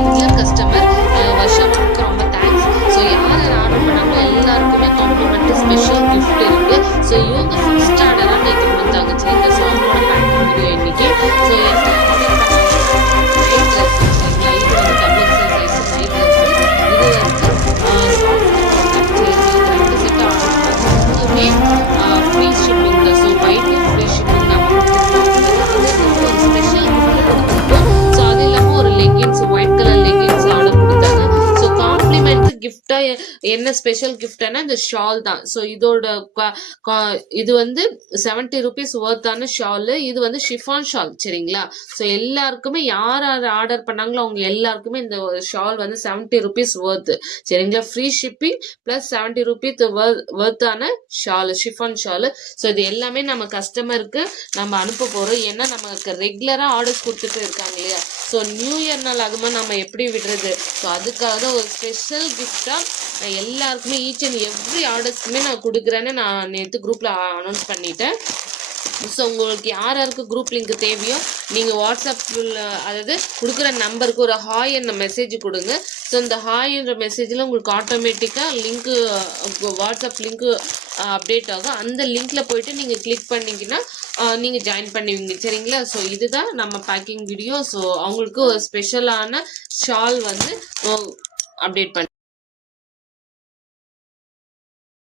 Regular customer. வருஷமாவுக்கு ரொம்ப thanks. So யார் யார் ஆர்டர் பண்ணாங்களோ எல்லாருக்குமே காம்ப்ளிமெண்ட்ரி ஸ்பெஷல் கிஃப்ட் இருக்கு. ஸோ இவங்க ஃபர்ஸ்ட் ஆர்டராக நேற்று கொடுத்தாங்க. சரிங்களா? ஸோ அவங்களோட பேக்கிங் வீடியோ இன்னைக்கு. ஸோ என்ன ஆர்டர் பண்ணாங்க? Night dress. சரிங்களா? இது வந்து double XL size night dress. இது வந்து சாஃப்ட் ரெண்டு செட் ஆர்டர் மூணுமே ஃப்ரீ ஷிப்பிங் தான். ஸோ பைக்கு ஃப்ரீ ஷிப்பிங் நம்ம கொடுத்துருக்கோம். அது ஒரு ஸ்பெஷல் கிஃப்ட் கொடுத்துருக்கோம். ஸோ அது இல்லாமல் ஒரு leggings white colour leggings order கொடுத்தாங்க. ஸோ காம்ப்ளிமெண்ட்ரி கிஃப்டா என்ன ஸ்பெஷல் கிஃப்ட்னா இந்த ஷால் தான். ஸோ இதோட இது வந்து 70 rupees ஒர்த்தான ஷால். இது வந்து ஷிஃபான் ஷால். சரிங்களா? ஸோ எல்லாருக்குமே யார் யார் ஆர்டர் பண்ணாங்களோ அவங்க எல்லாருக்குமே இந்த ஷால் வந்து 70 rupees ஒர்த். சரிங்களா? ஃப்ரீ ஷிப்பிங் பிளஸ் 70 rupees ஒர்த்தான ஷால், ஷிஃபான் ஷால். ஸோ இது எல்லாமே நம்ம கஸ்டமருக்கு நம்ம அனுப்ப போறோம். ஏன்னா நமக்கு ரெகுலரா ஆர்டர்ஸ் கொடுத்துட்டு இருக்காங்க இல்லையா? ஸோ நியூ இயர் நாள் ஆகுமா நம்ம எப்படி விடுறது? ஸோ அதுக்காக தான் ஒரு ஸ்பெஷல் கிஃப்டா எல்லாருக்குமே ஈச் அண்ட் எவ்ரி ஆர்டர்ஸ்க்குமே நான் கொடுக்குறேன்னு நான் நேற்று குரூப்ல அனௌன்ஸ் பண்ணிட்டேன். ஸோ உங்களுக்கு யார் யாருக்கு குரூப் லிங்க் தேவையோ நீங்கள் வாட்ஸ்அப்பில் அதாவது கொடுக்குற நம்பருக்கு ஒரு ஹாய் என்ற மெசேஜ் கொடுங்க. ஸோ இந்த ஹாய் என்ற மெசேஜில் உங்களுக்கு ஆட்டோமேட்டிக்காக லிங்க்கு வாட்ஸ்அப் லிங்க்கு அப்டேட் ஆகும். அந்த லிங்க்ல போயிட்டு நீங்கள் கிளிக் பண்ணிங்கன்னா நீங்கள் ஜாயின் பண்ணுவீங்க. சரிங்களா? ஸோ இதுதான் நம்ம பேக்கிங் வீடியோ. ஸோ அவங்களுக்கு ஒரு ஸ்பெஷலான ஷால் வந்து அப்டேட் பண்ணி